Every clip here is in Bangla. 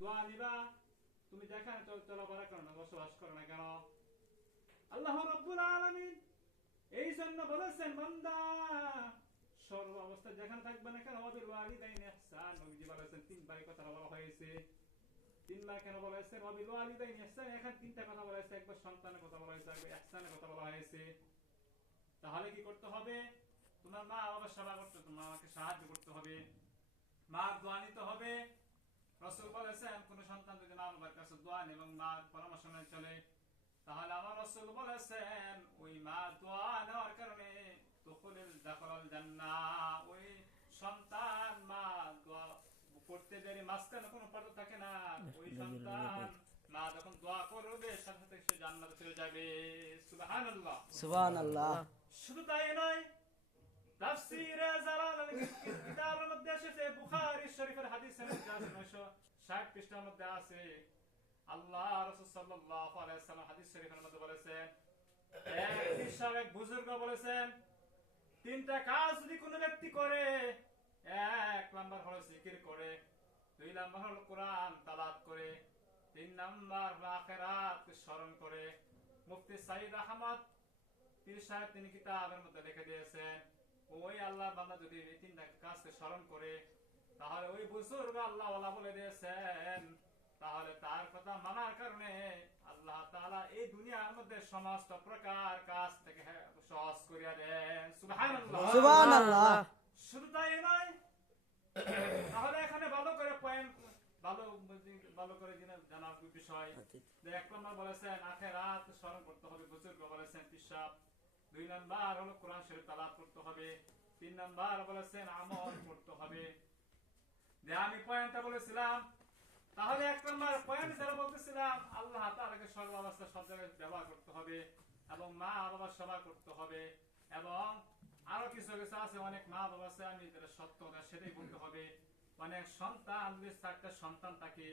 দোয়া নিবা, তুমি যেখানে চলাফেরা করো না, বসবাস করো না কেন, আল্লাহ রাব্বুল আলামিন এই জন্য বলেছেন বান্দা সর্ব অবস্থায় যেখানে থাকবে না কেন ওয়াবিল ওয়ালিদাইনি ইহসান, নবীজি বলেছেন তিনবার কথা বলা হয়েছে। তিনবার কেন বলা হয়েছে? ওয়াবিল ওয়ালিদাইনি ইহসান, এখানে তিনটা কথা বলা হয়েছে, একবার সন্তানের কথা বলা হয়েছে, একবার ইহসানের কথা বলা হয়েছে। তাহলে কি করতে হবে? তোমার মা বাবার সেবা করতে, তোমার আমাকে সাহায্য করতে হবে, মার দোয়া নিতে হবে। রাসূল বলেছেন কোন সন্তান যদি মা বাবার কাছে দোয়া নেয় এবং মার পরামর্শ মেনে চলে, তাহলে আমার রাসূল বলেছেন ওই মা দোয়া নেওয়ার কারণে দুখুলুল দাখালাল জান্নাহ, ওই সন্তান মা দোয়া করতে দেরি মাঝখানে কোনো পর্দা থাকে না, ওই সন্তান মা যখন দোয়া করবে সাথে সাথে সে জান্নাতে চলে যাবে। সুবহানাল্লাহ সুবহানাল্লাহ। শুধু তাই নয়, তাফসীরে জালালাইন কিতাবের মধ্যে এসেছে, বুখারী শরীফের হাদিসের মধ্যে আছে, 960 পৃষ্ঠার মধ্যে আছে, আল্লাহ রাসূল সাল্লাল্লাহু আলাইহি ওয়াসাল্লাম হাদিস শরীফের মধ্যে বলেছেন, এক বুজুর্গ বলেছেন, তিনটা কাজ যদি কোনো ব্যক্তি করে, এক নাম্বার হলো জিকির করে, দুই নাম্বার হলো কোরআন তেলাওয়াত করে, তিন নাম্বার হলো আখিরাতকে স্মরণ করে। মুফতি সাইদ আহমদ পীর সাহেব তিনি কিতাবের মধ্যে লিখে দিয়েছেন, ওই আল্লাহ বান্দা যদি এই তিনটা কাজকে স্মরণ করে, তাহলে ওই বুজুর্গ আল্লাহ ওয়ালা বলে দিয়েছেন, তাহলে তার কথা মানার কারণে আল্লাহ তাআলা এই দুনিয়ার মধ্যে সমস্ত প্রকার কাজ থেকে সহজ করিয়া দেন। সুবহানাল্লাহ সুবহানাল্লাহ। শুধু তাই নয়, তাহলে এখানে ভালো করে পয়েন্ট ভালো করে জানার বিষয় যে, এক নম্বর বলেছেন আখিরাত স্মরণ করতে হবে, বুজুর্গ বলেছেন পিশাব, দুই নাম্বার হলো কোরআন শরীফ তেলাওয়াত করতে হবে, তিন নাম্বার বলেছেন আমল করতে হবে। যে আমি পয়েন্টটা বলেছিলাম, তাহলে এক নম্বর পয়েন্ট যারা বলতেছিলাম, আল্লাহ তাআলাকে সর্বাবস্থা সব জায়গায় ব্যবহার করতে হবে এবং মা বাবার সেবা করতে হবে, এবং আরো কিছু কিছু আছে, অনেক মা বাবা আছে আমি যেটা সত্য সেটাই বলতে হবে। অনেক সন্তান, যদি 4টা সন্তান থাকে,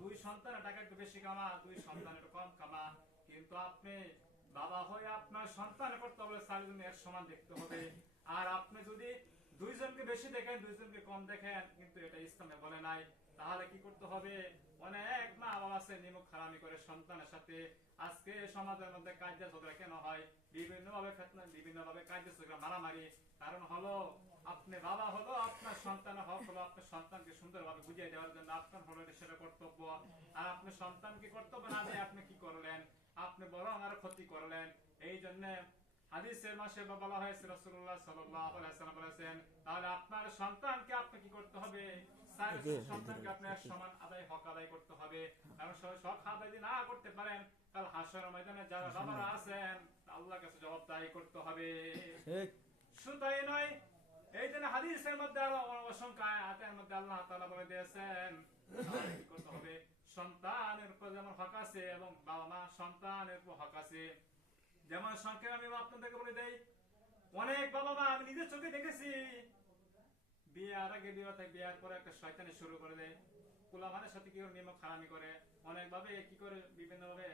দুই সন্তানের টাকা একটু বেশি কামা, দুই সন্তান একটু কম কামা, কিন্তু আপনি বাবা হয়ে আপনার সন্তান করতে হবে 4 জন এক সমান দেখতে হবে। আর আপনি যদি দুইজনকে বেশি দেখেন, দুইজনকে কম দেখেন, কিন্তু এটা ইসলামে বলে নাই। তাহলে কি করতে হবে? অনেক মা বাবা আছে নিমুখ হারামি করে সন্তানের সাথে। আজকে সমাজের মধ্যে কাজে ঝগড়া কেন হয়? বিভিন্ন ভাবে ফিতনা, বিভিন্ন ভাবে কাজে ঝগড়া, মারামারি। কারণ হলো আপনি বাবা হলো, আপনার সন্তানের হক হলো আপনার সন্তানকে সুন্দরভাবে বুঝিয়ে দেওয়ার জন্য আপনার হলো সেটা কর্তব্য। আর আপনি সন্তানকে কর্তব্য না দিয়ে আপনি কি করলেন? আপনি বরং আর ক্ষতি করলেন। এই জন্য হাদিসের মাসে বলা হয়েছে, রাসূলুল্লাহ সাল্লাল্লাহু আলাইহি ওয়াসাল্লাম বলেছেন, তাহলে আপনার সন্তানকে আপনি কি করতে হবে? সন্তানকে আপনার সমান আদায়, হক আদায় করতে হবে। কারণ হক আদায় যদি না করতে পারেন, কাল হাশরের ময়দানে যারা বাবারা আছেন আল্লাহর কাছে জবাবদাহি করতে হবে। শুধু তাই নয়, এই জন্য হাদিসের মধ্যে আরো অসংখ্য আয়াতের মধ্যে আল্লাহ তাআলা বলে দিয়েছেন কি করতে হবে। সন্তানের উপর যেমন হক আছে এবং বাবা মা সন্তানের উপর হক আছে। যেমন সংক্ষেপে আমি আপনাদেরকে বলে দেই, অনেক বাবা মা আমি নিজের চোখে দেখেছি, বিয়ার আগে বিয়ার পরে একটা শয়তানি শুরু করে দেয়, পোলামানের সাথে কি করে নিমক হারামি করে, অনেক ভাবে কি করে বিভিন্ন ভাবে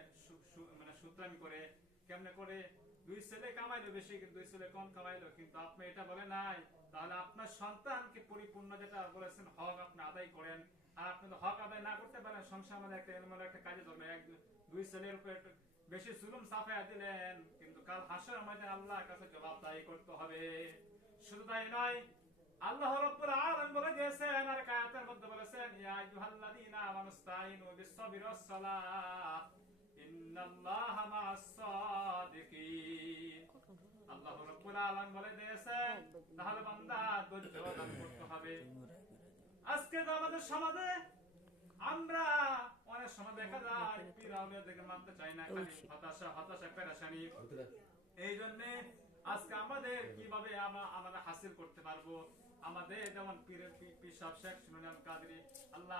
মানে সূত্রামি করে, কেমনে করে দুই ছেলে কামাইলো বেশি, দুই ছেলে কম কামাইলো, কিন্তু আপনি এটা বলে নাই। তাহলে আপনার সন্তানকে পরিপূর্ণ যেটা বলেছেন হক আপনি আদায় করেন। আর আপনি তো হক আদায় না করতে পারেন, সংসার আমাদের একটা এলোমেলো একটা কাজে ধরবে, দুই ছেলের উপর বেশি জুলুম চাপায়া দিলেন, কিন্তু কাল হাসরের ময়দানে আল্লাহর কাছে জবাবদাহি করতে হবে। শুধু তাই নয়, আল্লাহ রাব্বুল আলামিন বলে দিয়েছেন আর আয়াতের মধ্যে বলেছেন, ইয়া আইয়ুহাল্লাযীনা আমানুস্তাঈনু বিস-সাবরি ওয়াস-সালাহ ইন্নাল্লাহা মা'আস-সাদিকিন। আল্লাহ রাব্বুল আলামিন বলে দিয়েছেন, তাহলে বান্দা ধৈর্য ধারণ করতে হবে। আজকে তো আমাদের সমাজে আমরা অনেক সময় দেখা যায় পীর আউলিয়াদেরকে মানতে চাই না, খালি হতাশা পেরেশানি। এই জন্য আজকে আমাদের কিভাবে আমরা হাসিল করতে পারবো, আমাদের যেমন পীর সাহেব শেখ সুমন কাদরি আল্লাহ